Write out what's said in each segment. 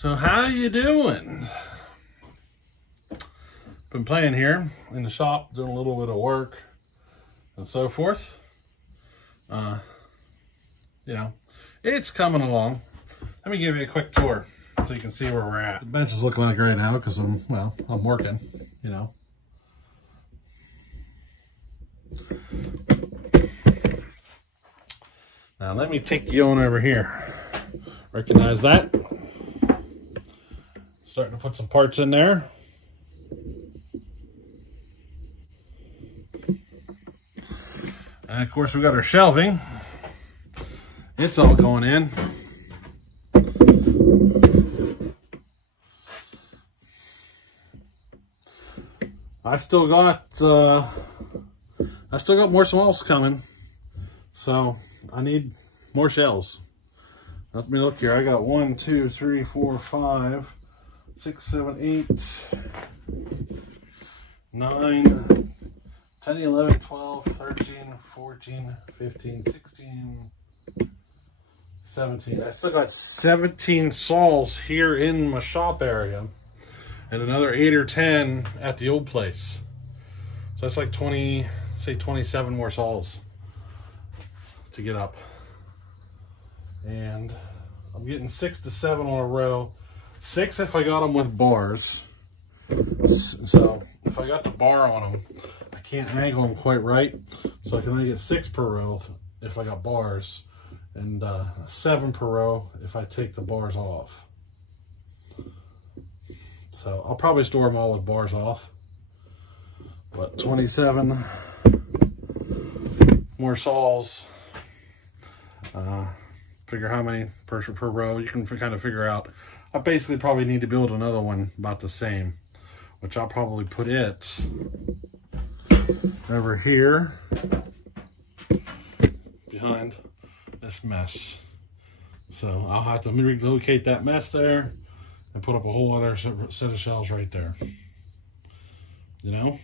So how you doing? Been playing here in the shop, doing a little bit of work and so forth. You know, it's coming along. Let me give you a quick tour so you can see where we're at. The bench is looking like right now because I'm working, you know. Now let me take you on over here. Recognize that? Starting to put some parts in there. And of course we got our shelving. It's all going in. I still got more smalls coming, so I need more shelves. Let me look here. I got 1, 2, 3, 4, 5, 6, 7, 8, 9, 10, 11, 12, 13, 14, 15, 16, 17. I still got 17 saws here in my shop area and another 8 or 10 at the old place. So that's like 20, say 27 more saws to get up. And I'm getting 6 to 7 on a row. 6 if I got them with bars. So if I got the bar on them, I can't angle them quite right. So I can only get 6 per row if I got bars. And 7 per row if I take the bars off. So I'll probably store them all with bars off. But 27 more saws. Figure how many per row. You can kind of figure out. I basically probably need to build another one about the same, which I'll probably put it over here behind this mess. So I'll have to relocate that mess there and put up a whole other set of shelves right there. You know?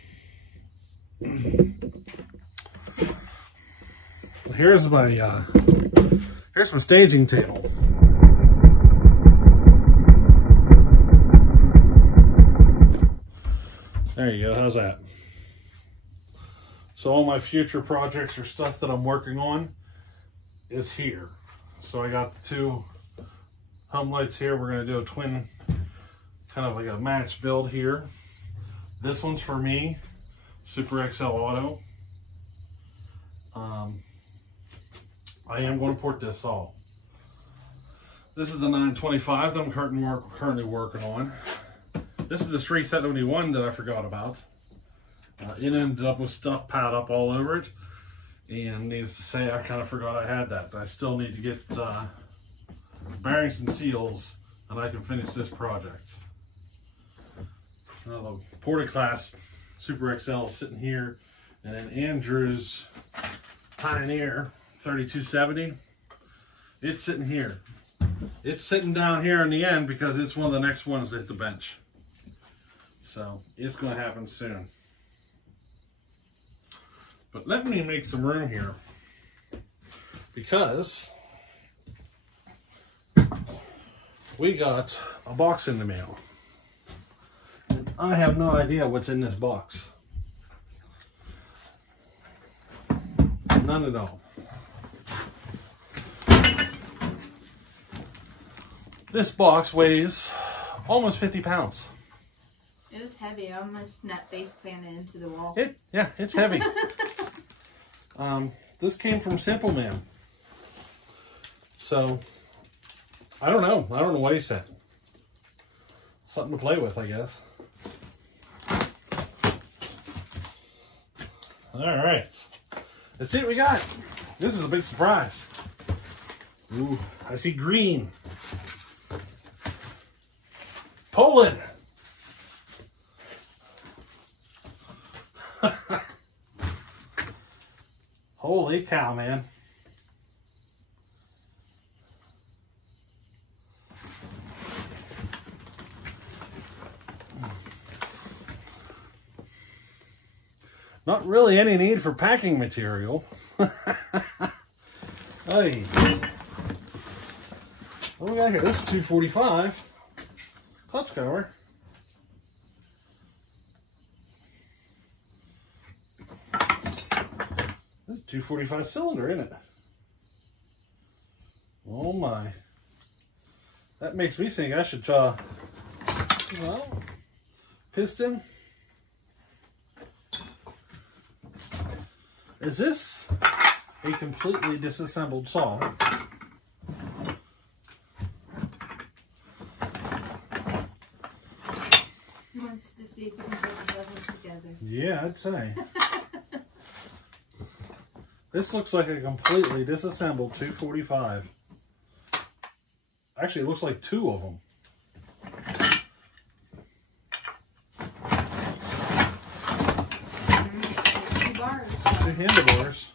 Here's my staging table. There you go, how's that? So all my future projects or stuff that I'm working on is here. So I got the 2 hum lights here. We're gonna do a twin, kind of like a match build here. This one's for me, Super XL Auto. I am going to port this saw. This is the 925 that I'm currently working on. This is the 371 that I forgot about. It ended up with stuff piled up all over it. And needless to say, I kind of forgot I had that. But I still need to get bearings and seals, and I can finish this project. Now the ported class Super XL is sitting here, and then Andrew's Pioneer 3270, it's sitting here. It's sitting down here in the end because it's one of the next ones to hit the bench. So it's going to happen soon. But let me make some room here because we got a box in the mail. And I have no idea what's in this box. None at all. This box weighs almost 50 pounds. It was heavy. I almost net face planted into the wall. Yeah, it's heavy. This came from Simple Man. So, I don't know. I don't know what he said. Something to play with, I guess. All right. Let's see what we got. This is a big surprise. Ooh, I see green. Poland. Holy cow, man. Not really any need for packing material. Hey. What do we got here? This is $2.45. clutch cover. This is a 245 cylinder, isn't it? Oh my. That makes me think I should well, piston. Is this a completely disassembled saw? He wants to see if he can put the levels together. Yeah, I'd say. This looks like a completely disassembled 245. Actually, it looks like two of them. Two bars. Two handlebars.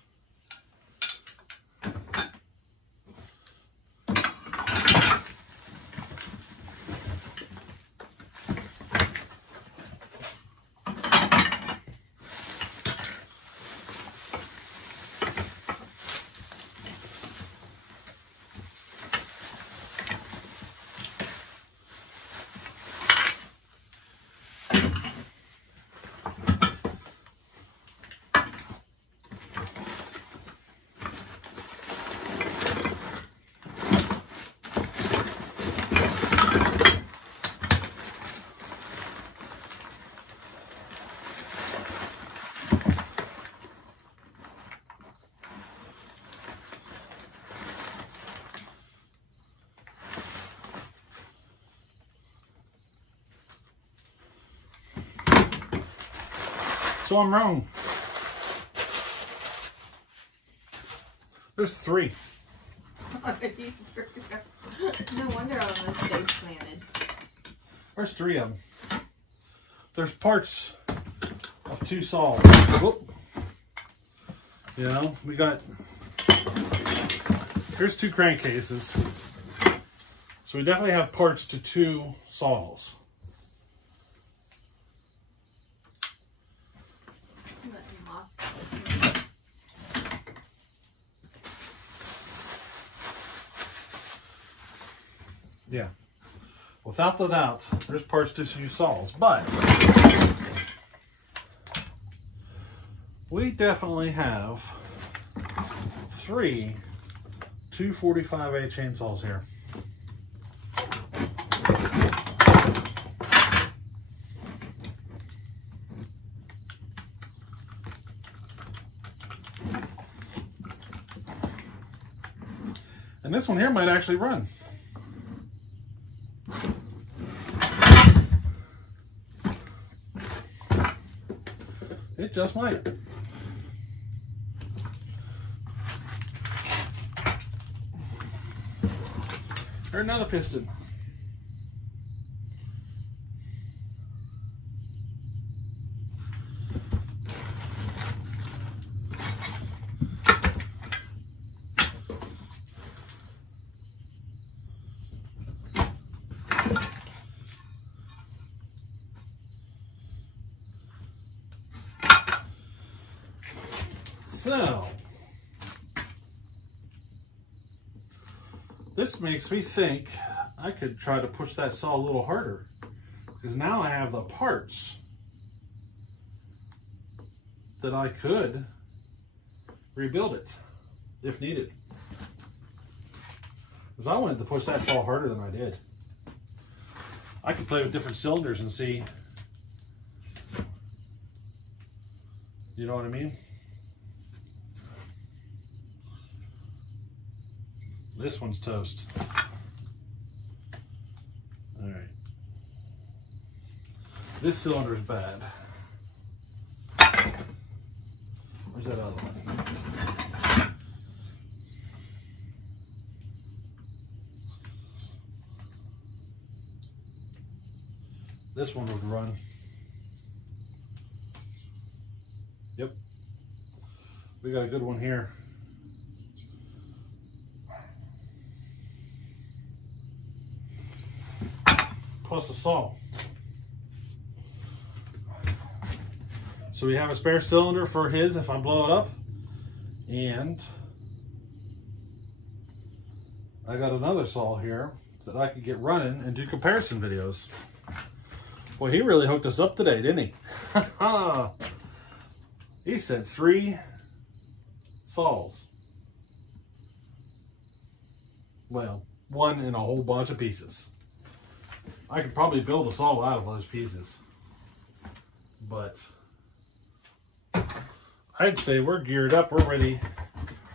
So I'm wrong. There's three. No wonder all this space planted. There's three of them. There's parts of two saws. Whoop. You know, we got, here's two crankcases. So we definitely have parts to two saws. Yeah, without the doubt, there's parts to two saws, but we definitely have three 245A chainsaws here. And this one here might actually run. It just might. Or another piston. So, this makes me think I could try to push that saw a little harder, because now I have the parts that I could rebuild it if needed. Because I wanted to push that saw harder than I did. I could play with different cylinders and see, you know what I mean? This one's toast. All right. This cylinder's bad. Where's that other one? This one would run. Yep. We got a good one here. Plus a saw. So we have a spare cylinder for his if I blow it up, and I got another saw here that I could get running and do comparison videos. Well, he really hooked us up today, didn't he? He sent 3 saws. Well, 1 in a whole bunch of pieces. I could probably build a saw out of those pieces. But I'd say we're geared up, we're ready.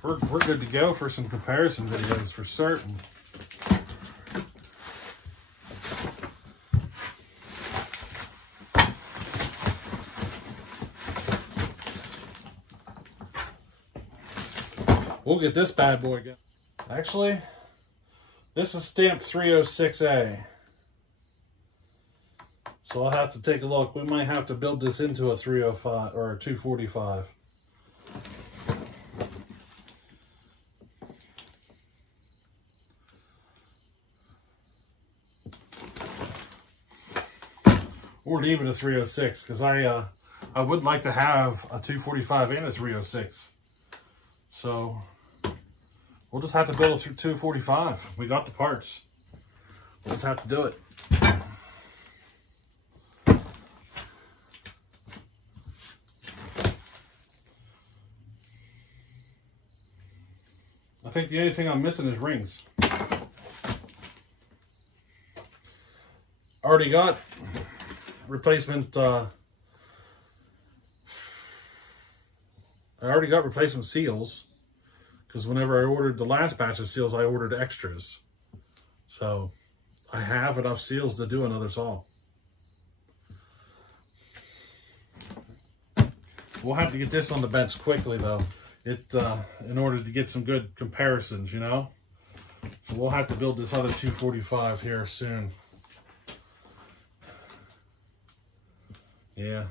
We're good to go for some comparison videos for certain. We'll get this bad boy going. Actually, this is stamped 306A. So I'll have to take a look. We might have to build this into a 305 or a 245. Or even a 306, because I would like to have a 245 and a 306. So we'll just have to build a 245. We got the parts. We'll just have to do it. I think the only thing I'm missing is rings. I already got replacement seals, because whenever I ordered the last batch of seals, I ordered extras. So I have enough seals to do another saw. We'll have to get this on the bench quickly though, in order to get some good comparisons, you know? So we'll have to build this other 245 here soon. Yeah.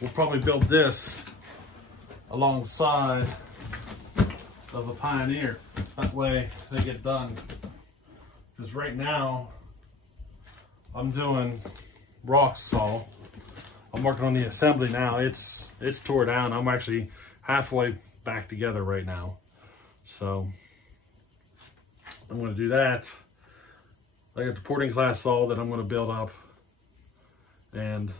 We'll probably build this alongside of the Pioneer. That way they get done. Because right now I'm doing rock saw. I'm working on the assembly now. It's tore down. I'm actually halfway back together right now. So I'm going to do that. I got the porting class saw that I'm going to build up. And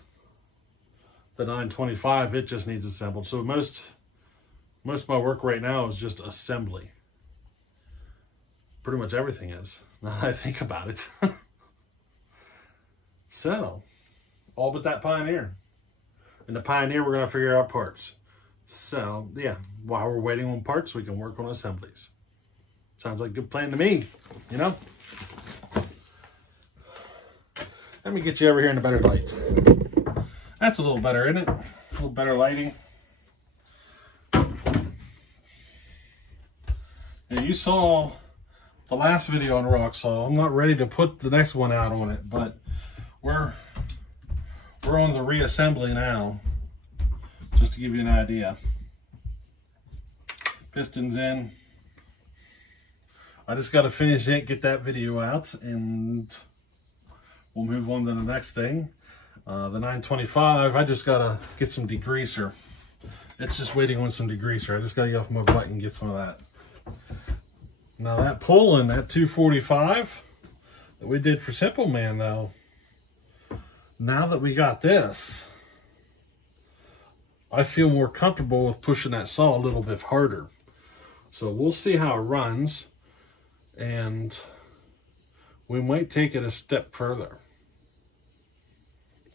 the 925, it just needs assembled. So most of my work right now is just assembly. Pretty much everything is, now that I think about it. So, all but that Pioneer. And the Pioneer, we're gonna figure out parts. So, yeah, while we're waiting on parts, we can work on assemblies. Sounds like a good plan to me, you know? Let me get you over here in a better light. That's a little better, isn't it? A little better lighting. And you saw the last video on rock saw. I'm not ready to put the next one out on it, but we're on the reassembly now, just to give you an idea. Pistons in. I just got to finish it, get that video out, and we'll move on to the next thing. The 925, I just got to get some degreaser. It's just waiting on some degreaser. I just got to get off my butt and get some of that. Now that pulling, that 245 that we did for Simple Man though, now that we got this, I feel more comfortable with pushing that saw a little bit harder. So we'll see how it runs, and we might take it a step further.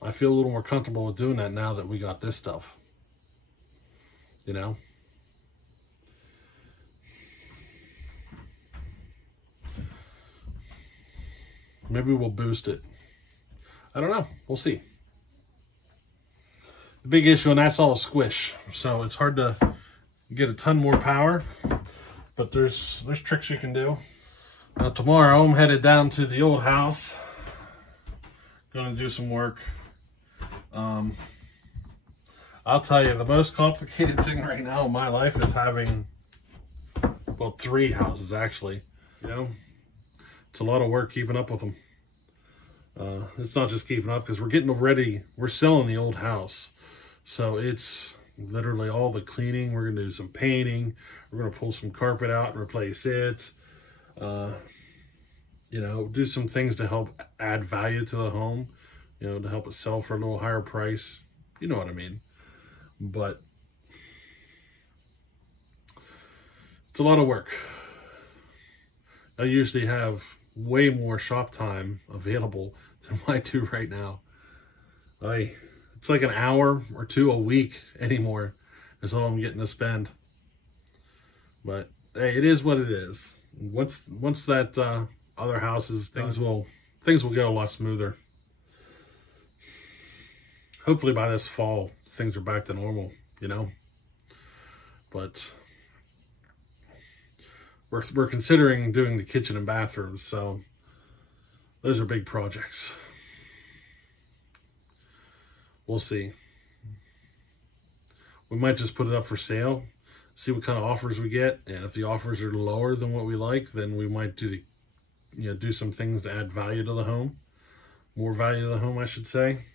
I feel a little more comfortable with doing that now that we got this stuff, you know? Maybe we'll boost it. I don't know. We'll see. The big issue on that's all squish, so it's hard to get a ton more power, but there's tricks you can do. Now tomorrow I'm headed down to the old house. Gonna do some work. I'll tell you, the most complicated thing right now in my life is having, well, 3 houses actually, you know? It's a lot of work keeping up with them. It's not just keeping up, because we're getting ready. We're selling the old house. So it's literally all the cleaning. We're going to do some painting. We're going to pull some carpet out and replace it. You know, do some things to help add value to the home, you know, to help it sell for a little higher price. You know what I mean? But it's a lot of work. I usually have way more shop time available than I do right now. It's like an hour or two a week anymore is all I'm getting to spend. But hey, it is what it is. Once that other houses, things will go a lot smoother. Hopefully by this fall things are back to normal, you know. But we're considering doing the kitchen and bathrooms, so those are big projects. We'll see. We might just put it up for sale, see what kind of offers we get, and if the offers are lower than what we like, then we might do some things to add value to the home, more value to the home, I should say,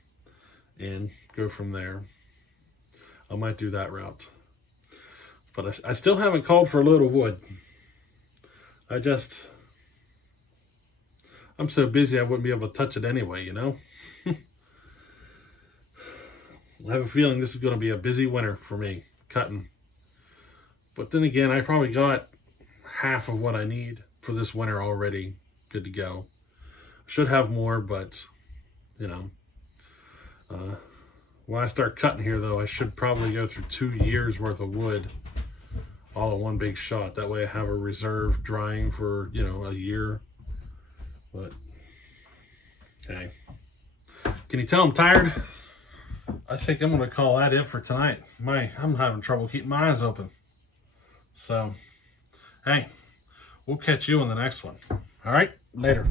and go from there. I might do that route. But I still haven't called for a load of wood. I'm so busy I wouldn't be able to touch it anyway, you know? I have a feeling this is going to be a busy winter for me, cutting. But then again, I probably got half of what I need for this winter already good to go. Should have more, but, you know. When I start cutting here, though, I should probably go through 2 years worth of wood all in one big shot. That way I have a reserve drying for, you know, a year. But, hey. Can you tell I'm tired? I think I'm going to call that it for tonight. I'm having trouble keeping my eyes open. So, hey, we'll catch you in the next one. All right, later.